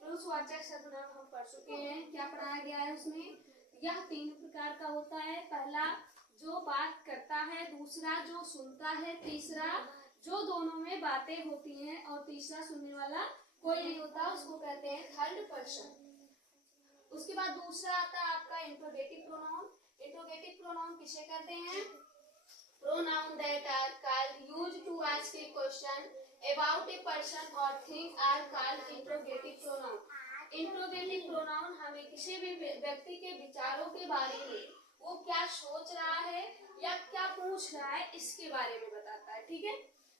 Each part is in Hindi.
पुरुषवाचक सर्वनाम हम पढ़ चुके हैं। क्या पढ़ाया गया है उसमें? यह 3 प्रकार का होता है। पहला जो बात करता है, दूसरा जो सुनता है, तीसरा जो दोनों में बातें होती हैं और तीसरा सुनने वाला कोई नहीं होता, उसको कहते हैं थर्ड पर्सन। उसके बाद दूसरा आता है आपका इंट्रोगेटिव प्रोनाउन। इंट्रोगेटिव प्रोनाउन किसे कहते हैं? Pronoun that are called used to ask a question about a person or thing are called interrogative pronoun. Interrogative pronoun हमें किसी भी व्यक्ति के विचारों के बारे में, वो क्या सोच रहा है या क्या पूछ रहा है, इसके बारे में बताता है। ठीक है,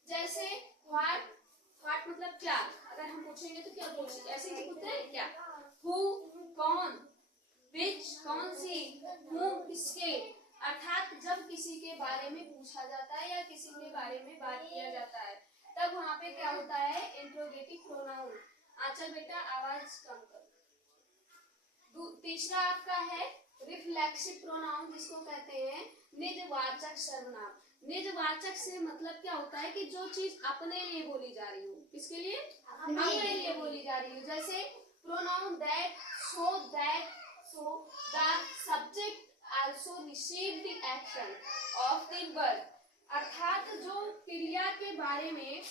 जैसे व्हाट, व्हाट मतलब क्या। अगर हम पूछेंगे तो क्या पूछेंगे, ऐसे ही पूछते हैं क्या। हु कौन, विच कौन सी, whom किसके, अर्थात जब किसी के बारे में पूछा जाता है या किसी के बारे में बात किया जाता है तब वहाँ पे क्या होता है? Interrogative pronoun. आंचल बेटा आवाज कम करो। तीसरा आपका है रिफ्लेक्सिव प्रोनाउन, जिसको कहते हैं निजवाचक सर्वनाम। निजवाचक से मतलब क्या होता है कि जो चीज अपने लिए बोली जा रही हो। किसके लिए? अपने लिए बोली जा रही हो। जैसे pronoun that, so that, so the subject also receive the action of the verb, अर्थात जो क्रिया के बारे में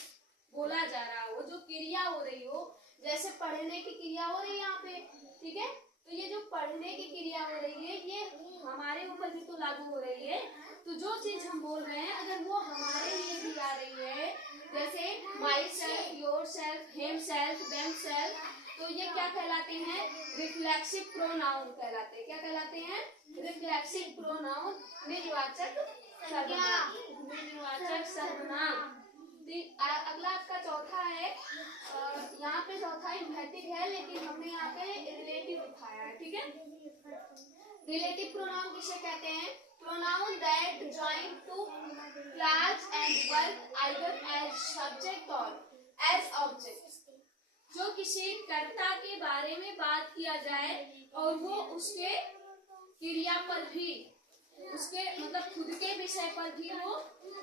बोला जा रहा हो, जो क्रिया हो रही हो, जैसे पढ़ने की क्रिया हो रही है यहाँ पे, ठीक है, तो ये जो पढ़ने की क्रिया हो रही है ये हमारे ऊपर भी तो लागू हो रही है। तो जो चीज हम बोल रहे हैं अगर वो हमारे लिए भी आ रही है, जैसे my self, your self, him self, them self, तो ये क्या कहलाते हैं? रिफ्लेक्सिव प्रोनाउन कहलाते हैं। क्या कहलाते हैं? रिफ्लेक्सिव प्रोनाउन, निजवाचक सर्वनाम। निजवाचक सर्वनाम। अगला आपका चौथा है, यहाँ पे चौथा इन्वर्टेड है लेकिन हमने यहाँ पे रिलेटिव दिखाया है। ठीक है, रिलेटिव प्रोनाउन किसे कहते हैं? Pronoun that join two class and work either as subject और एज ऑब्जेक्ट। जो किसी कर्ता के बारे में बात किया जाए और वो उसके क्रिया पर भी, उसके मतलब खुद के विषय पर भी वो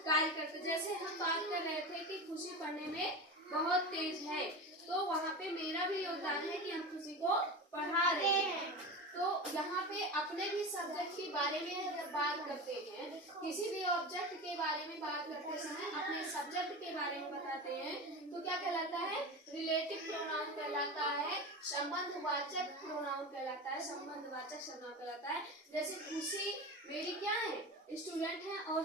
कार्य करते। जैसे हम बात कर रहे थे कि खुशी पढ़ने में बहुत तेज है, तो वहाँ पे मेरा भी योगदान है कि हम खुशी को पढ़ा रहे हैं। तो यहाँ पे अपने भी सब्जेक्ट के बारे में जब बात करते हैं, किसी भी ऑब्जेक्ट के बारे में बात करते समय अपने सब्जेक्ट के बारे में बताते हैं, तो क्या कहलाता है? रिलेटिव प्रोनाउन कहलाता है, संबंधवाचक प्रोनाउन कहलाता है, संबंधवाचक सर्वनाम कहलाता है। जैसे खुशी मेरी क्या है? स्टूडेंट है और